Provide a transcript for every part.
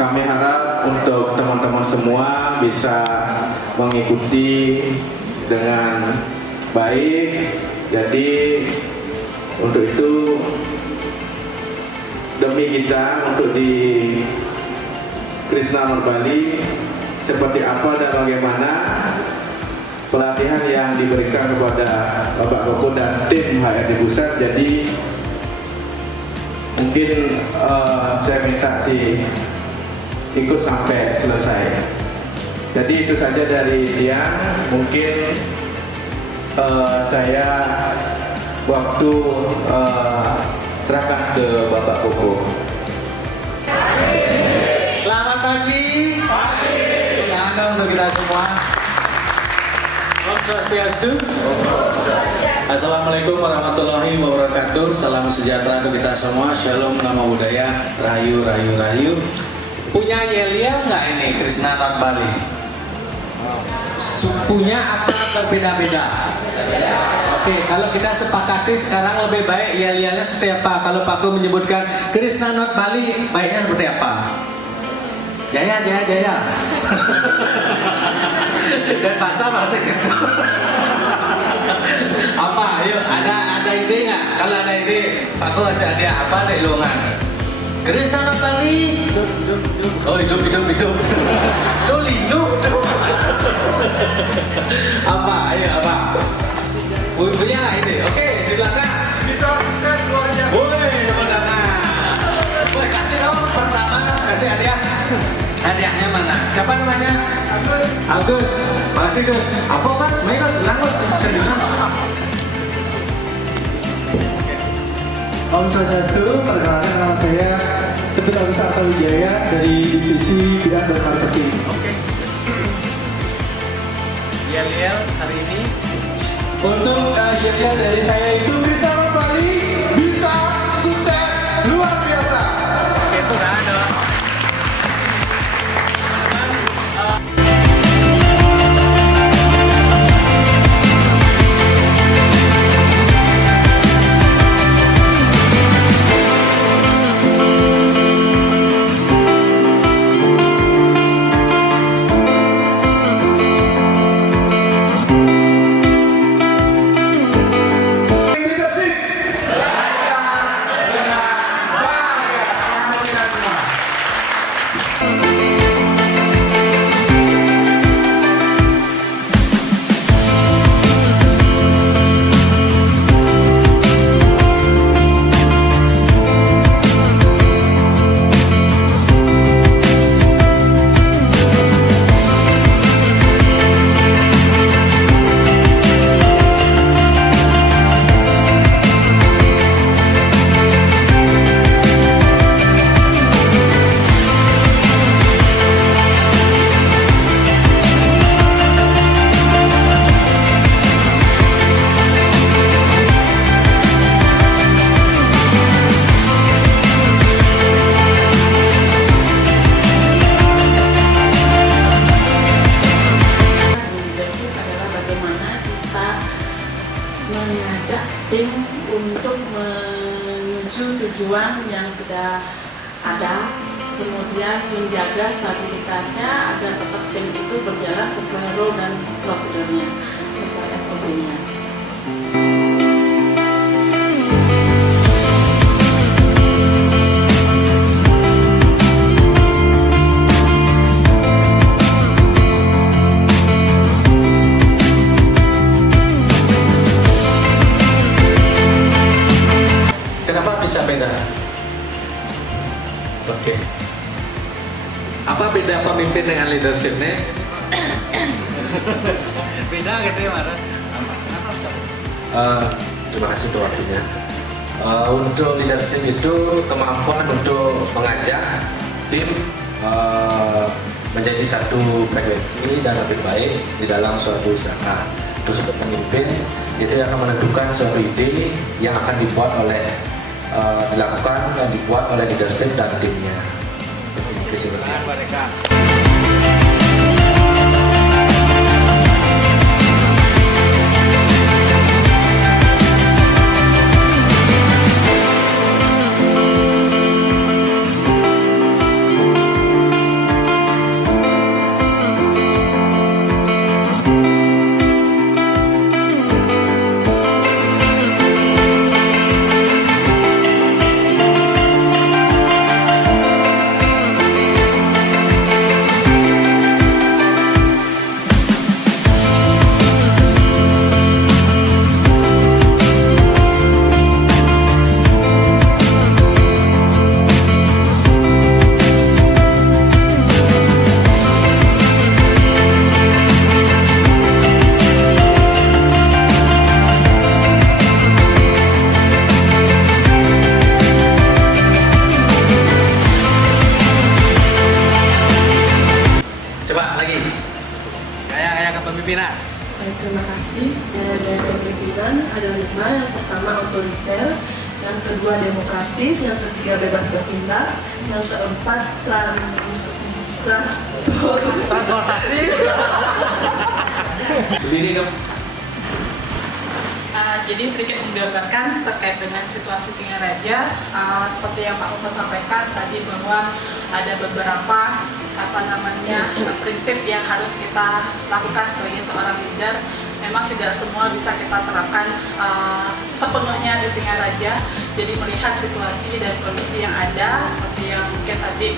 kami harap untuk teman-teman semua bisa mengikuti dengan baik. Jadi untuk itu demi kita untuk di Krishna Bali seperti apa dan bagaimana pelatihan yang diberikan kepada Bapak Koko dan tim HRD Pusat. Jadi mungkin saya minta sih ikut sampai selesai. Jadi itu saja dari Tiang. Mungkin saya waktu serahkan ke Bapak Koko. Selamat pagi. Pagi. Untuk kita semua. Om Swastiastu. Assalamualaikum warahmatullahi wabarakatuh. Salam sejahtera untuk kita semua. Shalom, nama budaya, rayu, rayu, rayu. Punya Yelia nggak ini Krishna Not Bali? Sukunya apa berbeda-beda? Oke, kalau kita sepakati sekarang lebih baik Yelia-nya seperti apa? Kalau Pak Guru menyebutkan Krishna Not Bali, baiknya seperti apa? Jaya, jaya, jaya. Dan bahasa gitu. Apa? Ayo, ada ide nggak? Kalau ada ide, Pak Guru kasih hadiah apa deh luangan? Krishna Not Bali. Oh, hidup. Hidup. Apa? Ayo apa? Punya ide. Oke, di belakang. Bisa luar biasa. Boleh, di belakang. Boleh kasih dong pertama, kasih hadiah. Hadiahnya mana? Siapa namanya? Agus. Makasih Gus. Apa Mas? Main Gus, bilang Gus. Sendiri. Om Swastiastu, perkenalkan nama saya Ketua Agus Artawijaya dari Divisi PR dan Marketing. Oke. Yel hari ini. Untuk yel dari saya itu Krishna Not Bali bisa sukses luar biasa. Oke, itu udah ada. Mengajak tim untuk menuju tujuan yang sudah ada, kemudian menjaga stabilitasnya agar tetap tim itu berjalan sesuai rule dan prosedurnya, sesuai SOP-nya. Kenapa bisa beda? Oke. Apa beda pemimpin dengan leadership nih? Beda gitu ya, Mara? Terima kasih untuk waktunya. Untuk leadership itu kemampuan untuk mengajak tim menjadi satu frekuensi dan lebih baik di dalam suatu usaha. Terus untuk pemimpin itu akan menentukan suatu ide yang akan dilakukan dan dibuat oleh leadership dan timnya. Terima kasih. kepemimpinan. Baik, terima kasih. Gaya kepemimpinan ada 5. Yang pertama otoriter, yang kedua demokratis, yang ketiga bebas bertindak, yang keempat Transportasi. Berdiri dong. Jadi sedikit menggambarkan terkait dengan situasi Singaraja, seperti yang Pak Uto sampaikan tadi bahwa ada beberapa prinsip yang harus kita lakukan sebagai seorang leader. Memang tidak semua bisa kita terapkan sepenuhnya di Singaraja. Jadi melihat situasi dan kondisi yang ada, seperti yang mungkin tadi,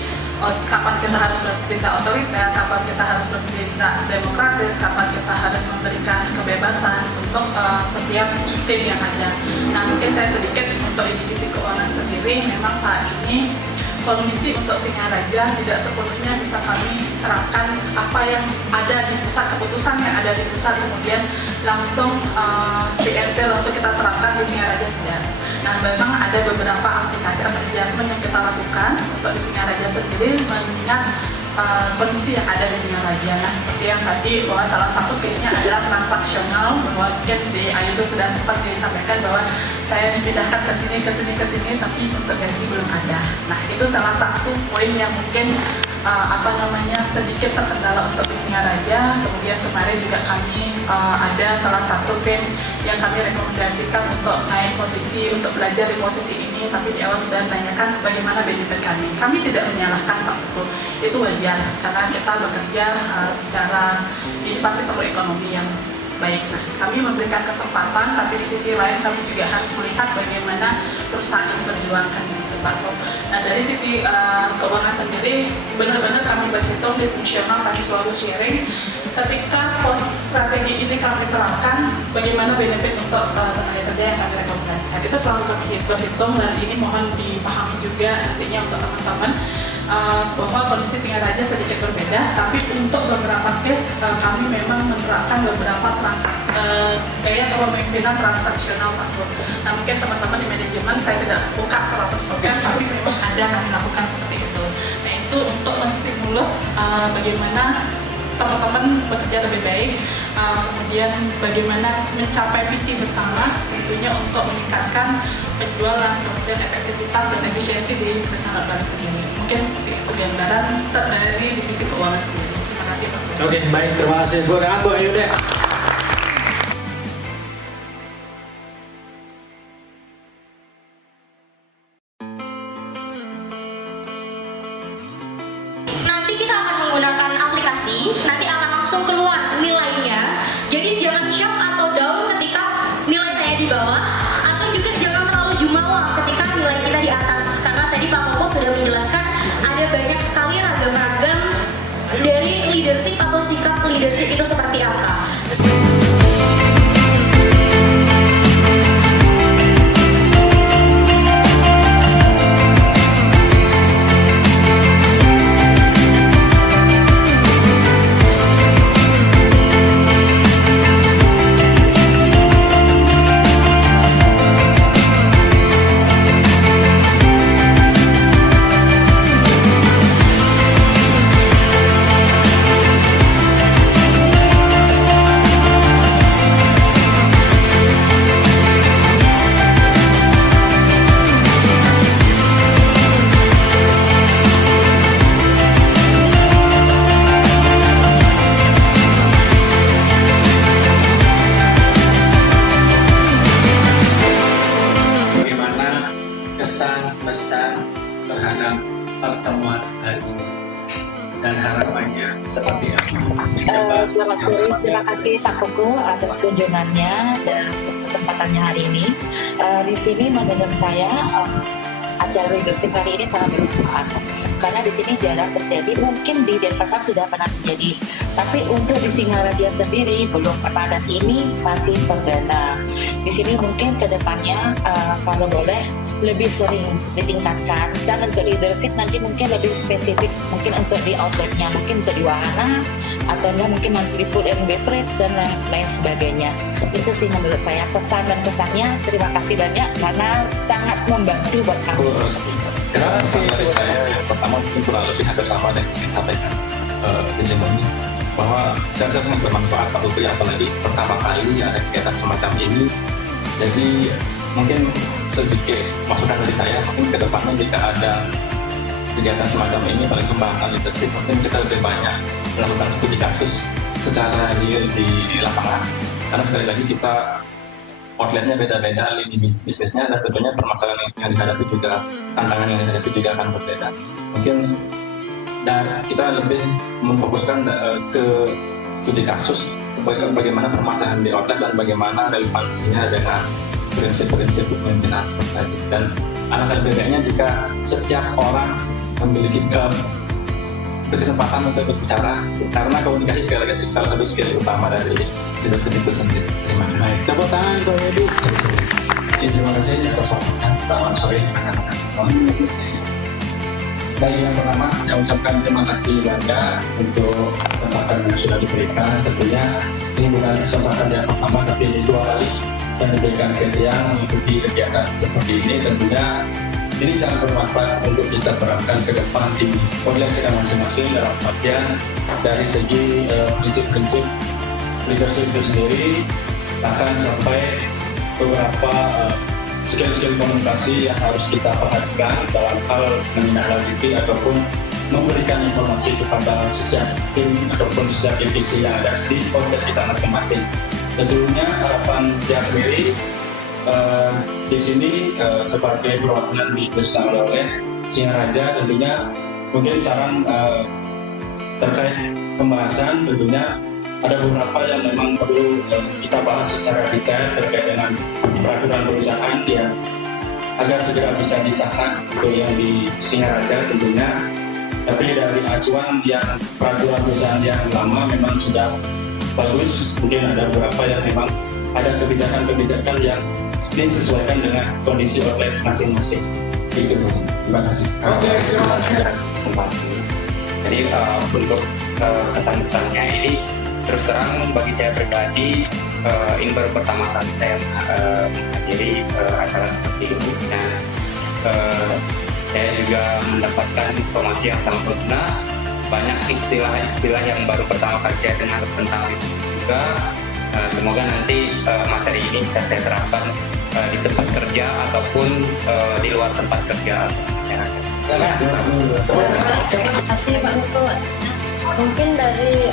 kapan kita harus bertindak otoriter, kapan kita harus bertindak demokratis, kapan kita harus memberikan kebebasan untuk setiap tim yang ada. Nah, mungkin saya sedikit untuk di divisi keuangan sendiri, memang saat ini kondisi untuk Singaraja tidak sepenuhnya bisa kami terapkan apa yang ada di pusat, keputusan yang ada di pusat kemudian langsung BNP langsung kita terapkan di Singaraja tidak. Nah, memang ada beberapa aplikasi atau adjustment yang kita lakukan untuk di Singaraja sendiri mengingat kondisi yang ada di Singaraja. Nah, seperti yang tadi bahwa salah satu case-nya adalah transaksional, bahwa mungkin di Ayu itu sudah sempat disampaikan bahwa saya dipindahkan ke sini, tapi untuk gaji belum ada. Nah, itu salah satu poin yang mungkin sedikit terkendala untuk di Singaraja. Kemudian kemarin juga kami ada salah satu tim yang kami rekomendasikan untuk naik posisi, untuk belajar di posisi ini, tapi di awal sudah ditanyakan bagaimana benefit kami. Kami tidak menyalahkan Pak Putu, itu wajar karena kita bekerja secara, ini pasti perlu ekonomi yang baik. Nah, kami memberikan kesempatan, tapi di sisi lain kami juga harus melihat bagaimana perusahaan ini berjuangkan gitu, Pak. Nah, dari sisi keuangan sendiri, benar-benar kami berhitung di fungsional, kami selalu sharing. Ketika strategi ini kami terapkan, bagaimana benefit untuk tenaga kerja yang kami rekomendasikan. Itu selalu kami berhitung dan ini mohon dipahami juga nantinya untuk teman-teman. Bahwa kondisi Singaraja sedikit berbeda, tapi untuk beberapa case kami memang menerapkan beberapa gaya kepemimpinan transaksional Pak. Nah, mungkin teman-teman di manajemen saya tidak buka 100%, tapi memang ada kami lakukan seperti itu. Nah, itu untuk menstimulus bagaimana teman-teman bekerja lebih baik, kemudian bagaimana mencapai visi bersama, tentunya untuk meningkatkan penjualan, kemudian efektivitas dan efisiensi di Krisna Bali sendiri. Mungkin seperti itu gambaran dari divisi keuangan sendiri. Terima kasih Pak. Oke, baik, terima kasih. Bu Ayu deh. Nanti kita akan menggunakan aplikasi, nanti akan langsung keluar nilainya. Jadi jangan shock atau down ketika nilai saya di bawah, atau juga jangan terlalu jumawa ketika nilai kita di atas. Karena tadi Pak Koko sudah menjelaskan ada banyak sekali ragam-ragam dari leadership atau sikap leadership itu seperti apa. Kesan terhadap pertemuan hari ini dan harapannya seperti apa? Selamat sore, terima kasih Pak Koko atas kunjungannya dan kesempatannya hari ini. Di sini menurut saya acara leadership hari ini sangat bermanfaat karena di sini jarang terjadi. Mungkin di Denpasar sudah pernah terjadi, tapi untuk di Singaraja sendiri belum pernah dan ini masih perdana. Di sini mungkin kedepannya kalau boleh lebih sering ditingkatkan, dan untuk leadership nanti mungkin lebih spesifik, mungkin untuk di outletnya, mungkin untuk di wahana atau enggak mungkin nanti di food and beverage dan lain sebagainya. Itu sih menurut saya pesan dan pesannya. Terima kasih banyak karena sangat membantu buat kami. Kesan dari saya yang pertama mungkin kurang lebih hampir sama dengan yang disampaikan Dirjen Kami. bahwa saya rasa sangat bermanfaat Pak Putri, apalagi pertama kali ada kegiatan semacam ini. Jadi mungkin sedikit masukan dari saya, mungkin ke depannya jika ada kegiatan semacam ini, apalagi pembahasan leadership, mungkin kita lebih banyak melakukan studi kasus secara real di lapangan. Karena sekali lagi kita outletnya beda-beda, lini bisnisnya, dan tentunya permasalahan yang dihadapi juga, tantangan yang dihadapi juga akan berbeda. Mungkin dan kita lebih memfokuskan ke studi kasus sebagai bagaimana permasalahan di outlet dan bagaimana relevansinya dengan prinsip-prinsip kepemimpinan seperti tadi. Dan alangkah lebih baiknya jika setiap orang memiliki berkesempatan untuk berbicara, karena komunikasi sekali lagi salah satu skill utama dari leadership itu sendiri. Terima kasih. Baik, tepuk tangan Pak Yedi. Terima kasih atas waktunya. Selamat sore. Baik, yang pertama saya ucapkan terima kasih Banda untuk kesempatan yang sudah diberikan. Tentunya ini bukan kesempatan yang pertama, tapi 2 kali yang diberikan ke Tiang mengikuti kegiatan seperti ini. Tentunya ini sangat bermanfaat untuk kita terapkan ke depan di outlet kita masing-masing dalam artian dari segi prinsip-prinsip leadership itu sendiri, bahkan sampai beberapa skill-skill komunikasi yang harus kita perhatikan dalam hal menindaklanjuti ataupun memberikan informasi kepada setiap tim ataupun setiap divisi yang ada di outlet kita masing-masing. Tentunya harapan dia sendiri di sini sebagai perwakilan di Krishna oleh Singaraja, tentunya mungkin saran terkait pembahasan, tentunya ada beberapa yang memang perlu kita bahas secara detail terkait dengan peraturan perusahaan ya, agar segera bisa disahkan untuk yang di Singaraja tentunya. Tapi dari acuan yang peraturan perusahaan yang lama memang sudah bagus, mungkin ada beberapa yang memang ada kebijakan-kebijakan yang disesuaikan dengan kondisi outlet masing-masing. Itu, terima kasih. Oke, terima kasih. Jadi untuk kesan-kesannya ini terus terang bagi saya pribadi ini baru pertama kali saya menghadiri acara seperti ini. Nah, saya juga mendapatkan informasi yang sangat berguna, banyak istilah-istilah yang baru pertama kali saya dengar tentang itu juga. Semoga nanti materi ini bisa saya terapkan di tempat kerja ataupun di luar tempat kerja masyarakat. Terima kasih Pak Niko. Mungkin dari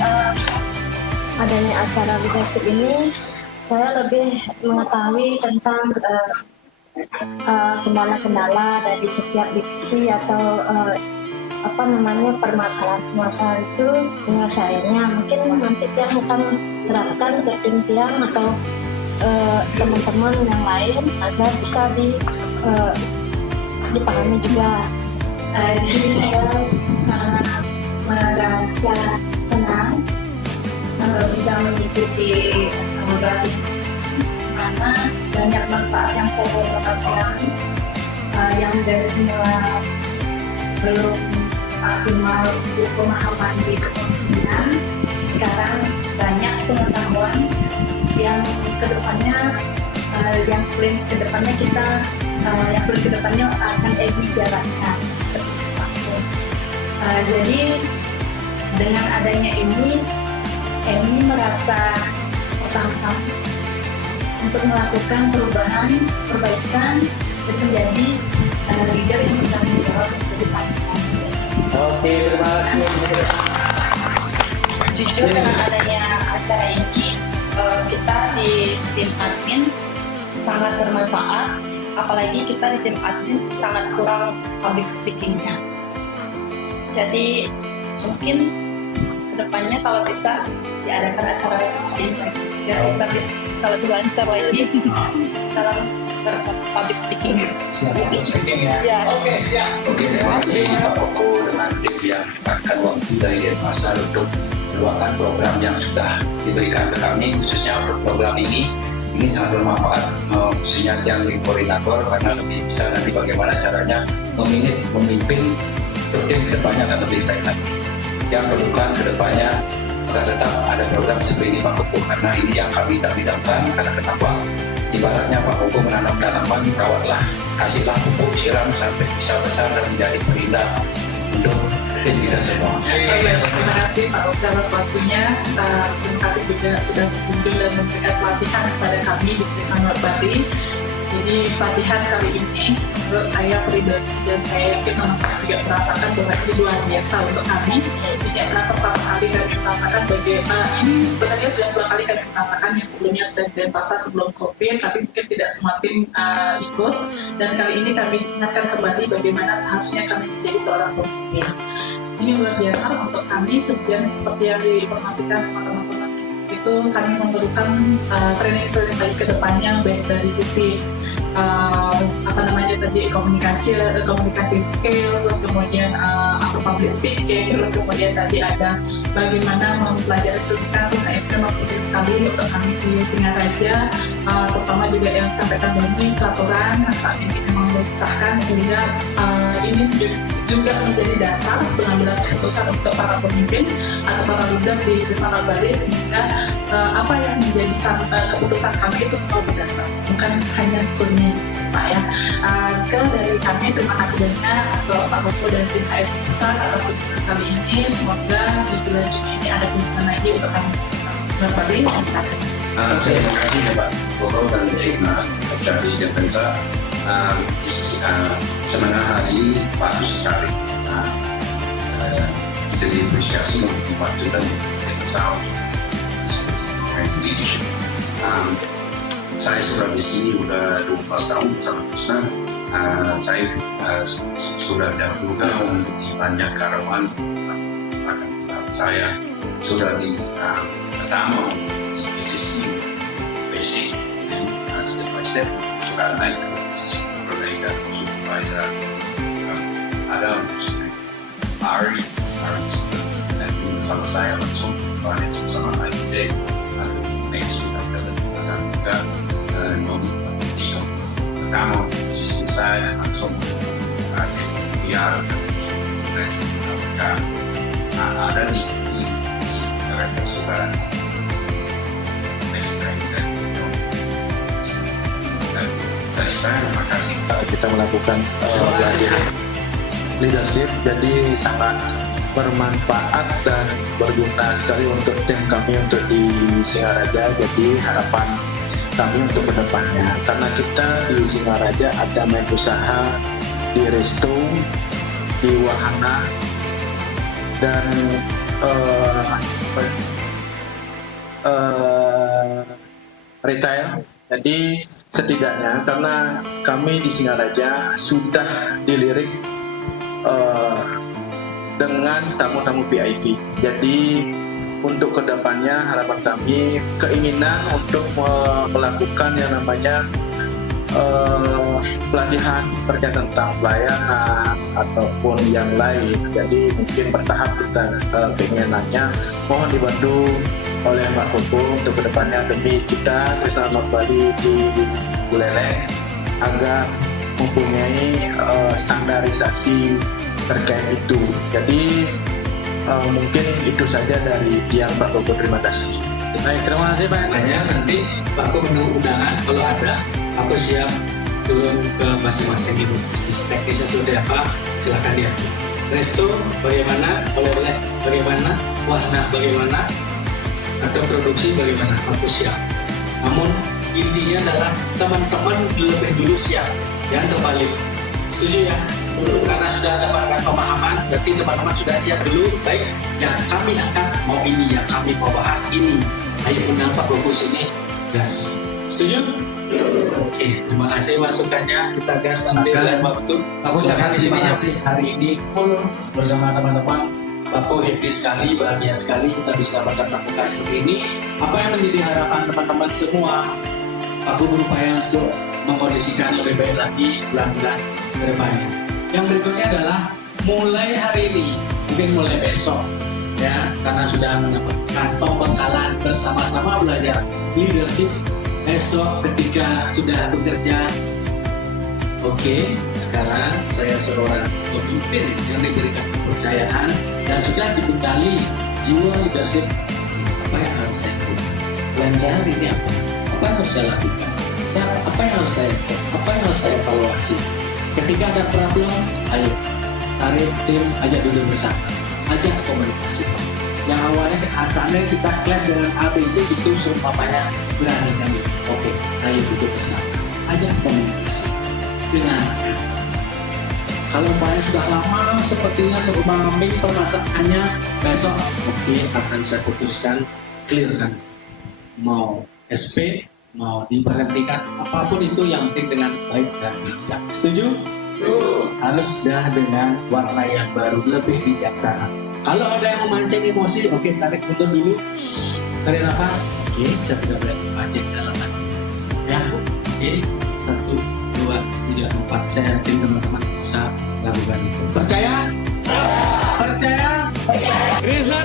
adanya acara leadership ini, saya lebih mengetahui tentang kendala-kendala dari setiap divisi atau permasalahan itu penyelesaiannya. Mungkin nanti Tiang akan terapkan ke tim Tiang atau teman-teman yang lain agar bisa dipahami juga. Di sini saya sangat merasa senang bisa mengikuti pelatihan, karena banyak manfaat yang saya dapatkan yang dari semula belum maksimal untuk pemahaman di kepemimpinan, sekarang banyak pengetahuan yang kedepannya kedepannya akan Emi jalankan seperti itu. Jadi dengan adanya ini Emi merasa tertantang untuk melakukan perbaikan dan menjadi leader yang bertanggung jawab untuk depannya. Oke, terima kasih. Jujur dengan adanya acara ini, kita di tim admin sangat bermanfaat, apalagi kita di tim admin sangat kurang public speakingnya. Jadi mungkin kedepannya kalau bisa diadakan acara seperti ini biar kita bisa lebih lancar lagi dalam public speaking. Siap, public speaking ya. Oke, siap. Oke, terima kasih Pak Koko dengan tim yang menyempatkan waktu dari Denpasar untuk meluangkan program yang sudah diberikan ke kami, khususnya untuk program ini sangat bermanfaat, khususnya yang di koordinator, karena lebih bisa nanti bagaimana caranya memimpin tim ke depannya akan lebih baik lagi. Yang perlukan ke depannya agar tetap ada program seperti ini Pak Koko, karena ini yang kami idamkan. Karena kenapa? Ibaratnya Pak Koko menanam tanaman, rawatlah, kasihlah pupuk, siram sampai bisa besar dan menjadi perindah untuk tim kita semua. Terima kasih Pak Oka atas waktunya. Terima kasih juga sudah berkunjung dan memberikan pelatihan kepada kami di Krisna Bali. Jadi pelatihan kali ini menurut saya pribadi dan saya yakin teman-teman juga merasakan bahwa ini luar biasa untuk kami. Ini adalah pertama kali kami merasakan bagaimana ini sebenarnya sudah 2 kali kami merasakan, yang sebelumnya sudah di Denpasar sebelum COVID, tapi mungkin tidak semua tim ikut. Dan kali ini kami ingatkan kembali bagaimana seharusnya kami menjadi seorang pemimpin. Ini luar biasa untuk kami. Kemudian seperti yang diinformasikan sama teman-teman, itu kami memerlukan training-training lagi ke depannya, baik dari sisi komunikasi skill, terus kemudian public speaking, terus kemudian tadi ada bagaimana mempelajari komunikasi. Saya itu memang penting sekali untuk kami di Singaraja, terutama juga yang disampaikan dari peraturan saat ini memang belum disahkan, sehingga ini juga menjadi dasar pengambilan keputusan untuk para pemimpin atau para leader di Krisna Bali, sehingga apa yang menjadi keputusan kami itu semua berdasar, bukan hanya kuning, Pak ya. Dari kami terima kasih banyak Pak Koko dan tim HRD Pusat atas kunjungan kali ini. Semoga di bulan Juni ini ada kunjungan lagi untuk kami. Terima kasih. Terima kasih Pak Koko dan tim HRD Jakarta. Di seminar hari ini bagus sekali. Kita diapresiasi untuk dimajukan bersama leadership. Saya sudah di sini sudah 12 tahun bersama Krisna. Saya sudah juga di banyak karawan. Bahkan saya sudah di pertama di posisi basic dan step by step sudah naik ke posisi perbaikan supervisor. Ada untuk Ari dan sama saya langsung banyak sama IPD atau next week akan juga video pertama posisi saya langsung biar ada di mereka sudah dari saya terima kasih. Kita melakukan pelatihan leadership, jadi sangat bermanfaat dan berguna sekali untuk tim kami untuk di Singaraja. Jadi harapan kami untuk kedepannya, karena kita di Singaraja ada main usaha di resto, di wahana, dan retail. Jadi setidaknya karena kami di Singaraja sudah dilirik dengan tamu-tamu VIP. Jadi untuk kedepannya harapan kami, keinginan untuk melakukan yang namanya pelatihan terkait tentang pelayanan ataupun yang lain. Jadi mungkin bertahap kita keinginannya mohon dibantu oleh Mbak Koko untuk kedepannya demi kita Krisna Bali di Buleleng agar mempunyai standarisasi terkait itu. Jadi mungkin itu saja dari yang Pak Koko. Terima kasih. Baik, terima kasih Pak. Hanya nanti Pak Koko menunggu undangan, kalau ada aku siap turun ke masing-masing ibu. Teknisnya seperti apa? Silakan dia. Resto bagaimana? Oleh-oleh bagaimana? Wahana bagaimana? Atau produksi bagaimana? Aku siap. Namun intinya adalah teman-teman lebih dulu siap, yang terbalik. Setuju ya? Karena sudah dapatkan pemahaman, berarti teman-teman sudah siap dulu. Baik, ya kami akan mau ini, ya kami mau bahas ini. Ayo undang Pak Koko sini. Gas. Setuju? Oke, terima kasih masukannya. Kita gas nanti dalam waktu. Aku jangan terima kasih hari ini full bersama teman-teman. Aku happy sekali, bahagia sekali kita bisa bertatap muka seperti ini. Apa yang menjadi harapan teman-teman semua? Aku berupaya untuk mengkondisikan lebih baik lagi bulan-bulan ke depannya. Yang berikutnya adalah mulai hari ini, mungkin mulai besok, ya, karena sudah mendapatkan pembekalan bersama-sama belajar leadership. Besok ketika sudah bekerja, oke, sekarang saya seorang pemimpin yang diberikan kepercayaan dan sudah dibekali jiwa leadership. Apa yang harus saya lakukan? Plan saya hari ini apa? Apa yang harus saya lakukan? Apa yang harus saya cek? Apa yang harus saya evaluasi? Ketika ada problem, ayo tarik tim, ajak duduk bersama. ajak komunikasi. Yang awalnya asalnya kita kelas dengan ABC itu semuanya berani kami. Oke, ayo duduk bersama. Ajak komunikasi. Dengarkan. Kalau umpamanya sudah lama sepertinya terumpamami permasalahannya, besok mungkin akan saya putuskan clearkan. Mau SP, mau diberhentikan, apapun itu yang penting dengan baik dan bijak. Setuju? Harus dah dengan warna yang baru, lebih bijaksana. Kalau ada yang memancing emosi, oke, tarik mundur dulu, tarik nafas. Oke, saya tidak boleh memancing dalam hati. Ya, oke, 1, 2, 3, 4. Saya yakin teman-teman bisa lakukan itu. Percaya? Percaya? Krishna